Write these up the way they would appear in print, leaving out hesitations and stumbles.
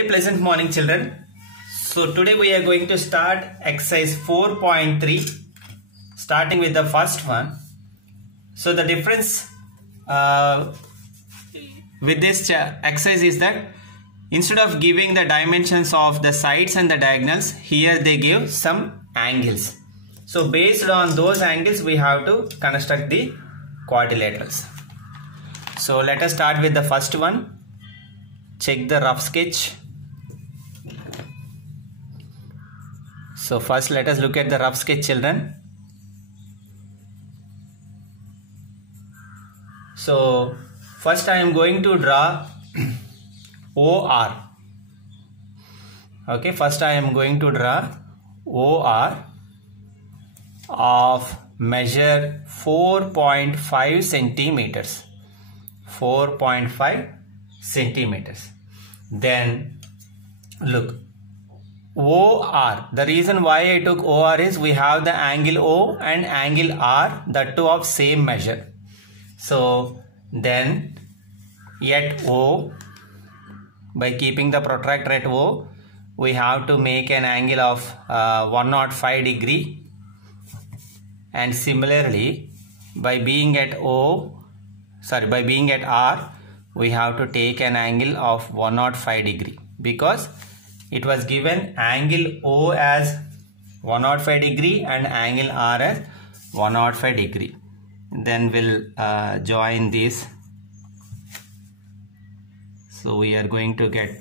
Very pleasant morning, children. So today we are going to start exercise 4.3, starting with the first one. So the difference with this exercise is that instead of giving the dimensions of the sides and the diagonals, here they give some angles. So based on those angles, we have to construct the quadrilaterals. So let us start with the first one. Check the rough sketch. So first let us look at the rough sketch, children. So first I am going to draw OR. Okay, first I am going to draw OR of measure 4.5 centimeters. 4.5 centimeters. Then look, OR. The reason why I took OR is we have the angle O and angle R, the two of same measure. So then at O, by keeping the protractor at O, we have to make an angle of 105 degree, and similarly by being at R, we have to take an angle of 105 degree, because it was given angle O as 105 degree and angle R as 105 degree. Then we'll join this. So we are going to get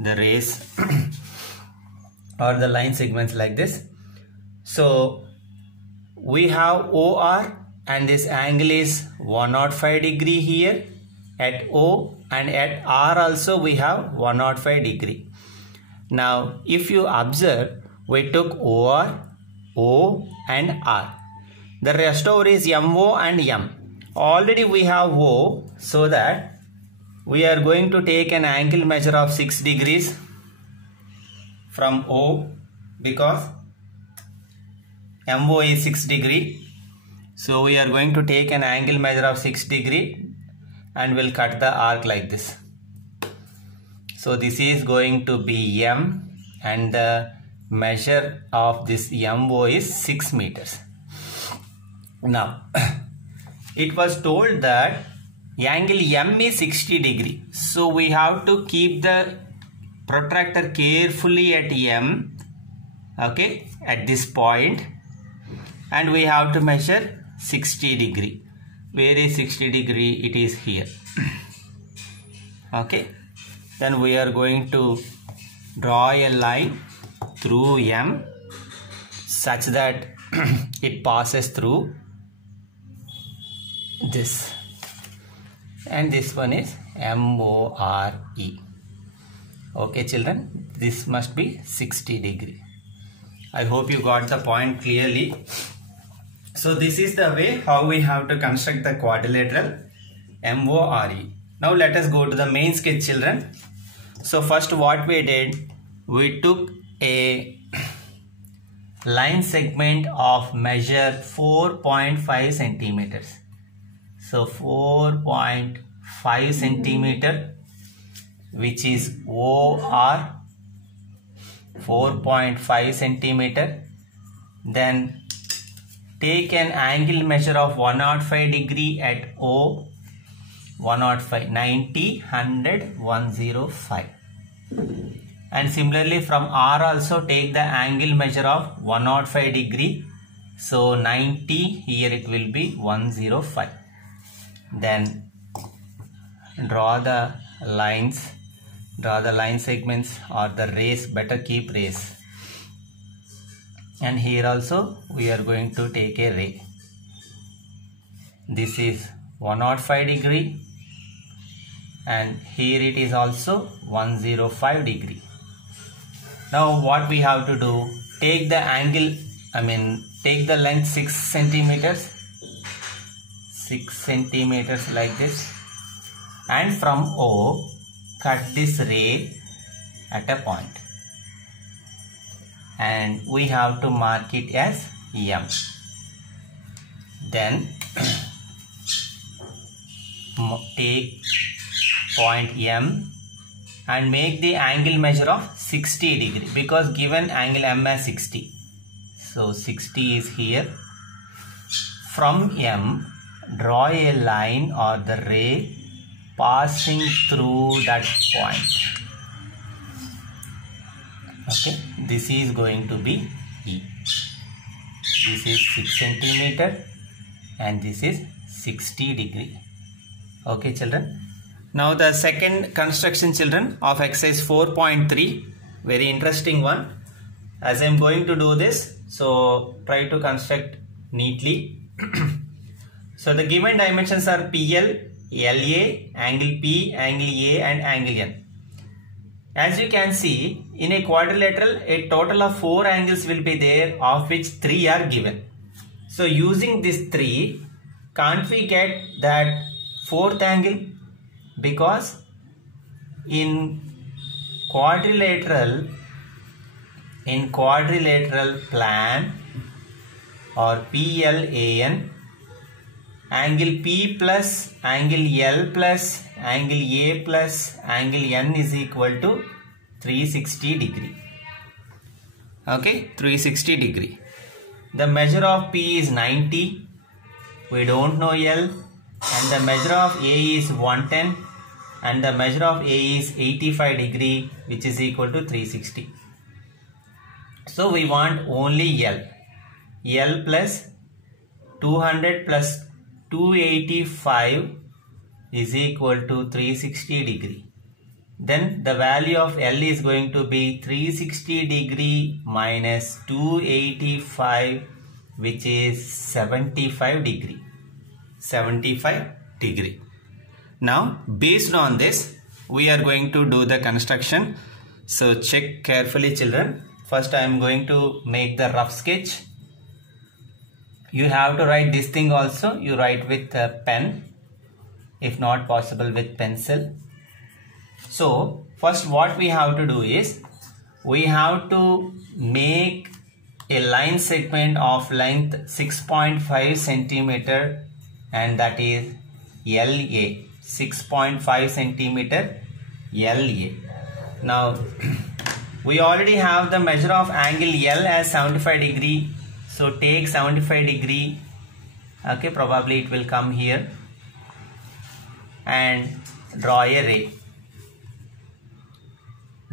the rays or the line segments like this. So we have OR and this angle is 105 degree here at O, and at R also we have 105 degree. Now if you observe, we took OR, O and R. The rest over is MO and M. Already we have O, so that we are going to take an angle measure of 6 degrees from O, because MO is 6 degree. So we are going to take an angle measure of 6 degree and we'll cut the arc like this. So this is going to be M, and the measure of this MO is 6 meters. Now it was told that angle M is 60 degree. So we have to keep the protractor carefully at M, okay, at this point, and we have to measure 60 degree. Where is 60 degree? It is here. Okay, then we are going to draw a line through M such that it passes through this, and this one is MORE. Okay children, this must be 60 degree. I hope you got the point clearly. So this is the way how we have to construct the quadrilateral MORE. Now let us go to the main sketch, children. So first what we did, we took a line segment of measure 4.5 centimeters. So 4.5 centimeter, which is OR, 4.5 centimeter. Then take an angle measure of 105 degree at O, 105, 90, 100, 105. And similarly from R also take the angle measure of 105 degree. So 90, here it will be 105. Then draw the lines, draw the line segments or the rays, better keep rays. And here also we are going to take a ray. This is 105 degree, and here it is also 105 degree. Now what we have to do, take the angle, take the length 6 centimeters, 6 centimeters like this, and from O cut this ray at a point, and we have to mark it as M. Then take point M and make the angle measure of 60 degree because given angle M as 60. So 60 is here. From M, draw a line or the ray passing through that point. Okay, this is going to be E. This is 6 centimeter and this is 60 degree. Okay children. Now the second construction children of exercise 4.3, very interesting one. As I am going to do this, so try to construct neatly. So the given dimensions are PL, LA, angle P, angle A and angle N. As you can see, in a quadrilateral, a total of 4 angles will be there, of which 3 are given. So using these 3, can't we get that 4th angle? Because in quadrilateral plan or PLAN, angle P plus angle L plus angle A plus angle N is equal to 360 degree. Okay, 360 degree. The measure of P is 90. We don't know L. And the measure of A is 110. And the measure of A is 85 degree, which is equal to 360. So we want only L. L plus 200 plus 285 is equal to 360 degree. Then the value of L is going to be 360 degree minus 285, which is 75 degree. 75 degree. Now based on this, we are going to do the construction. So check carefully children. First I am going to make the rough sketch. You have to write this thing also. You write with a pen, if not possible with pencil. So first what we have to do is, we have to make a line segment of length 6.5 centimeter, and that is LA. 6.5 centimeter LA. Now we already have the measure of angle L as 75 degree. So take 75 degree. Okay, probably it will come here. And draw a ray.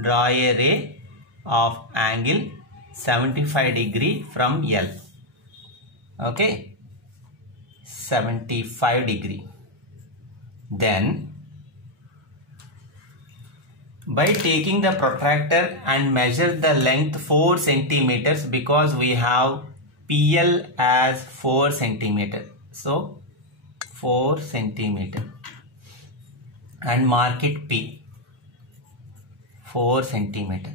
Draw a ray of angle 75 degree from L. Okay, 75 degree. Then by taking the protractor and measure the length 4 centimeters, because we have PL as 4 centimeter. So 4 centimeter and mark it P. 4 centimeter.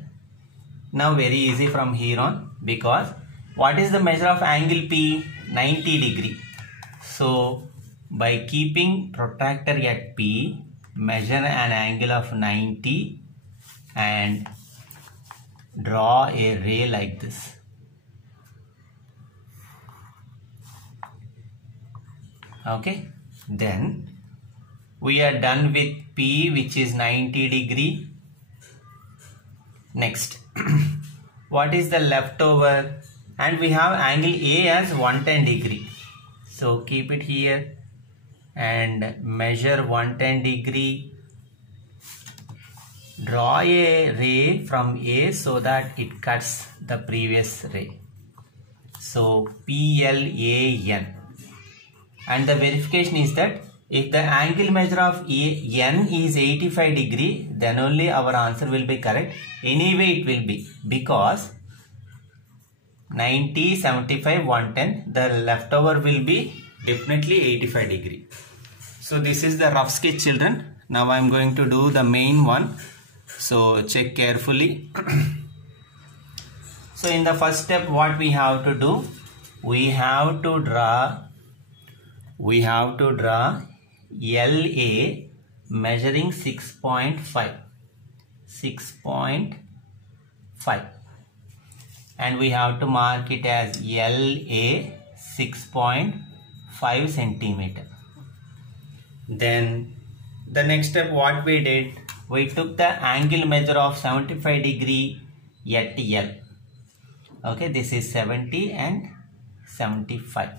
Now very easy from here on, because what is the measure of angle P? 90 degree. So by keeping protractor at P, measure an angle of 90 and draw a ray like this. Okay, then we are done with P, which is 90 degree. Next, what is the leftover? And we have angle A as 110 degree. So keep it here and measure 110 degree. Draw a ray from A so that it cuts the previous ray. So PLAN. And the verification is that if the angle measure of N is 85 degree, then only our answer will be correct. Anyway it will be, because 90, 75, 110, the leftover will be definitely 85 degree. So this is the rough sketch children. Now I am going to do the main one. So check carefully. So in the first step, what we have to do, we have to draw LA measuring 6.5. 6.5. And we have to mark it as LA 6.5 centimeter. Then the next step, what we did, we took the angle measure of 75 degree at L. Okay, this is 70 and 75.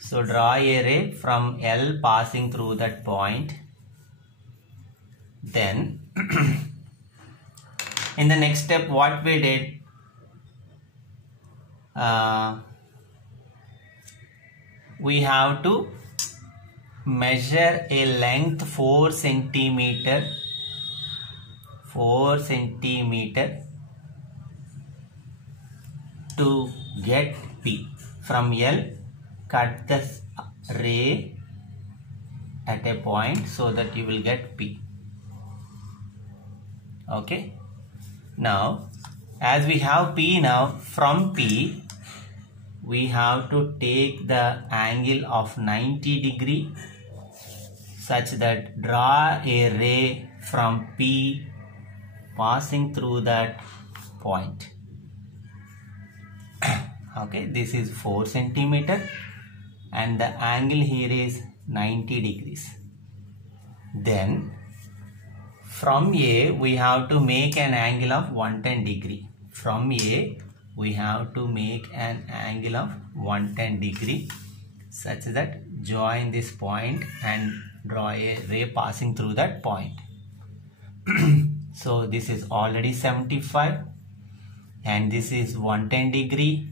So draw a ray from L passing through that point. Then in the next step, what we did, we have to measure a length 4 centimeter to get P. From L, cut the ray at a point so that you will get P. Okay. Now, as we have P now, from P, we have to take the angle of 90 degree such that draw a ray from P passing through that point. Okay, this is 4 centimeter and the angle here is 90 degrees. Then from A we have to make an angle of 110 degree. From A we have to make an angle of 110 degree such that join this point and draw a ray passing through that point. So this is already 75 and this is 110 degree.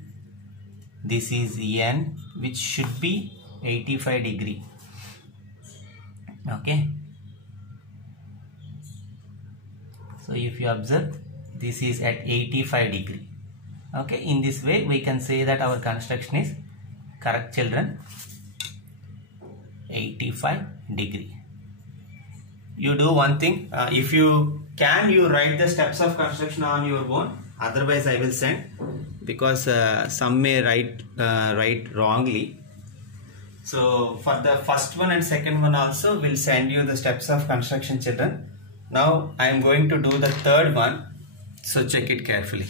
This is N, which should be 85 degree. Okay. So if you observe, this is at 85 degree. Okay. In this way, we can say that our construction is correct, children. 85 degree. You do one thing. If you can, you write the steps of construction on your own. Otherwise, I will send, because some may write wrongly. So for the first one and second one also, we'll send you the steps of construction, children. Now I am going to do the third one. So check it carefully.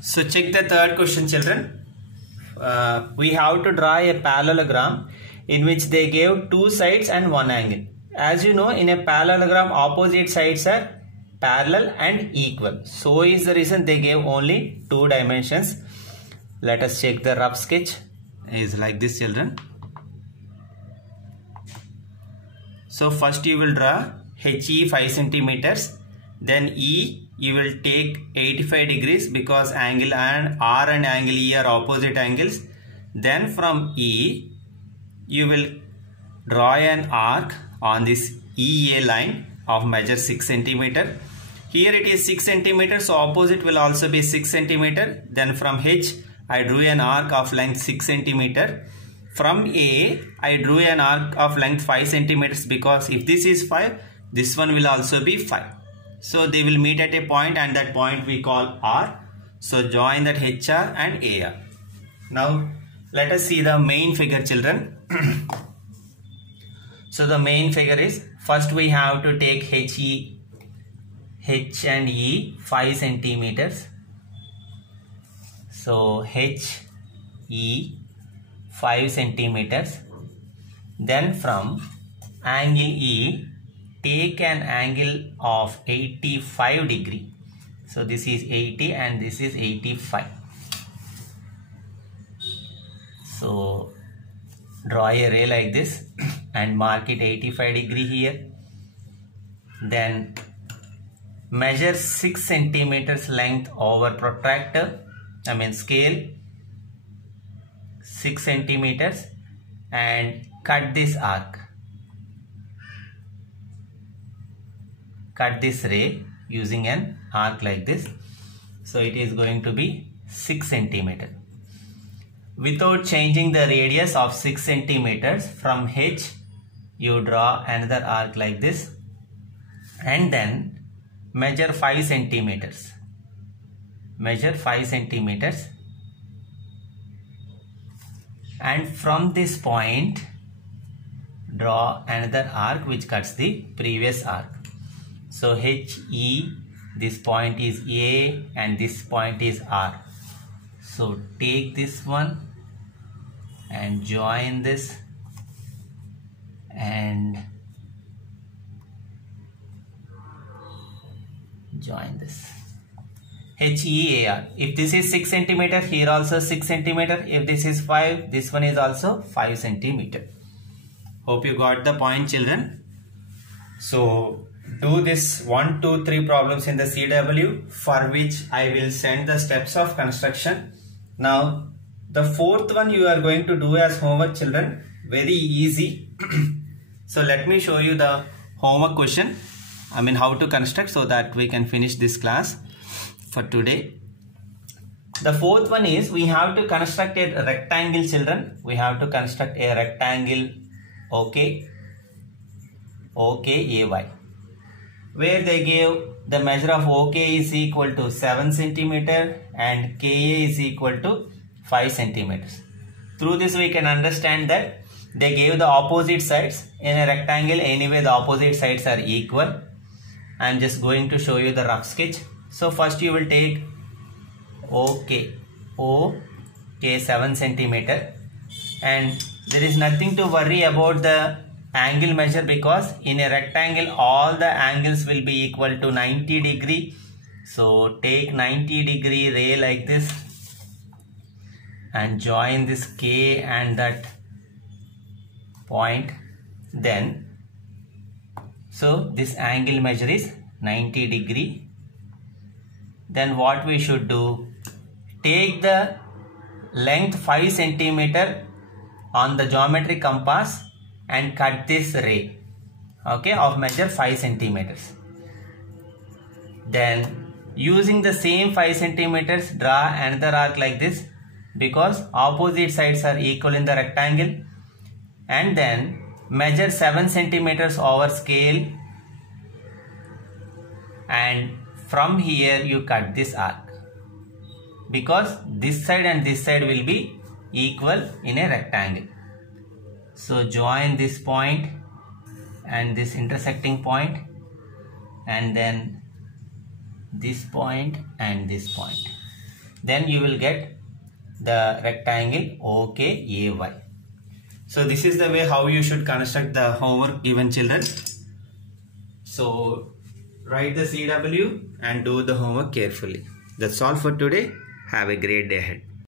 So check the third question, children. We have to draw a parallelogram in which they gave two sides and one angle. As you know, in a parallelogram, opposite sides are parallel and equal. So is the reason they gave only 2 dimensions. Let us check the rough sketch. Is like this, children. So first you will draw HE 5 centimeters. Then E you will take 85 degrees because angle and R and angle E are opposite angles. Then from E you will draw an arc on this EA line of measure 6 centimeter. Here it is 6 centimeter, so opposite will also be 6 centimeter. Then from H I drew an arc of length 6 centimeter. From A I drew an arc of length 5 centimeters because if this is 5, this one will also be 5. So they will meet at a point and that point we call R. So join that HR and AR. Now let us see the main figure, children. So the main figure is, first we have to take H and E 5 centimeters. So HE 5 centimeters. Then from angle E, take an angle of 85 degree. So this is 80 and this is 85. So draw a ray like this and mark it 85 degree here. Then measure 6 centimeters length over protractor, scale 6 centimeters and cut this arc. Cut this ray using an arc like this. So it is going to be 6 centimeters. Without changing the radius of 6 centimeters, from H you draw another arc like this and then measure 5 centimeters. Measure 5 centimeters and from this point draw another arc which cuts the previous arc. So HE, this point is A and this point is R. So take this one and join this and join this. HEAR. If this is 6 centimeter, here also 6 centimeter. If this is 5, this one is also 5 centimeter. Hope you got the point, children. So do this 1, 2, 3 problems in the CW, for which I will send the steps of construction. Now the fourth one you are going to do as homework, children. Very easy. So let me show you the homework question. How to construct, so that we can finish this class for today. The fourth one is we have to construct a rectangle, children. We have to construct a rectangle OKAY, where they gave the measure of OK is equal to 7 centimeter and KA is equal to 5 centimeters. Through this we can understand that they gave the opposite sides. In a rectangle, anyway the opposite sides are equal. I am just going to show you the rough sketch. So first you will take OK 7 centimeter, and there is nothing to worry about the angle measure, because in a rectangle all the angles will be equal to 90 degree. So take 90 degree ray like this and join this K and that point. Then so this angle measure is 90 degree. Then what we should do, take the length 5 centimeter on the geometry compass and cut this ray, okay, of measure 5 centimeters. Then using the same 5 centimeters, draw another arc like this, because opposite sides are equal in the rectangle. And then measure 7 centimeters over scale, and from here you cut this arc, because this side and this side will be equal in a rectangle. So join this point and this intersecting point, and then this point and this point. Then you will get the rectangle OKAY. So this is the way how you should construct the homework given, children. So write the CW and do the homework carefully. That's all for today. Have a great day ahead.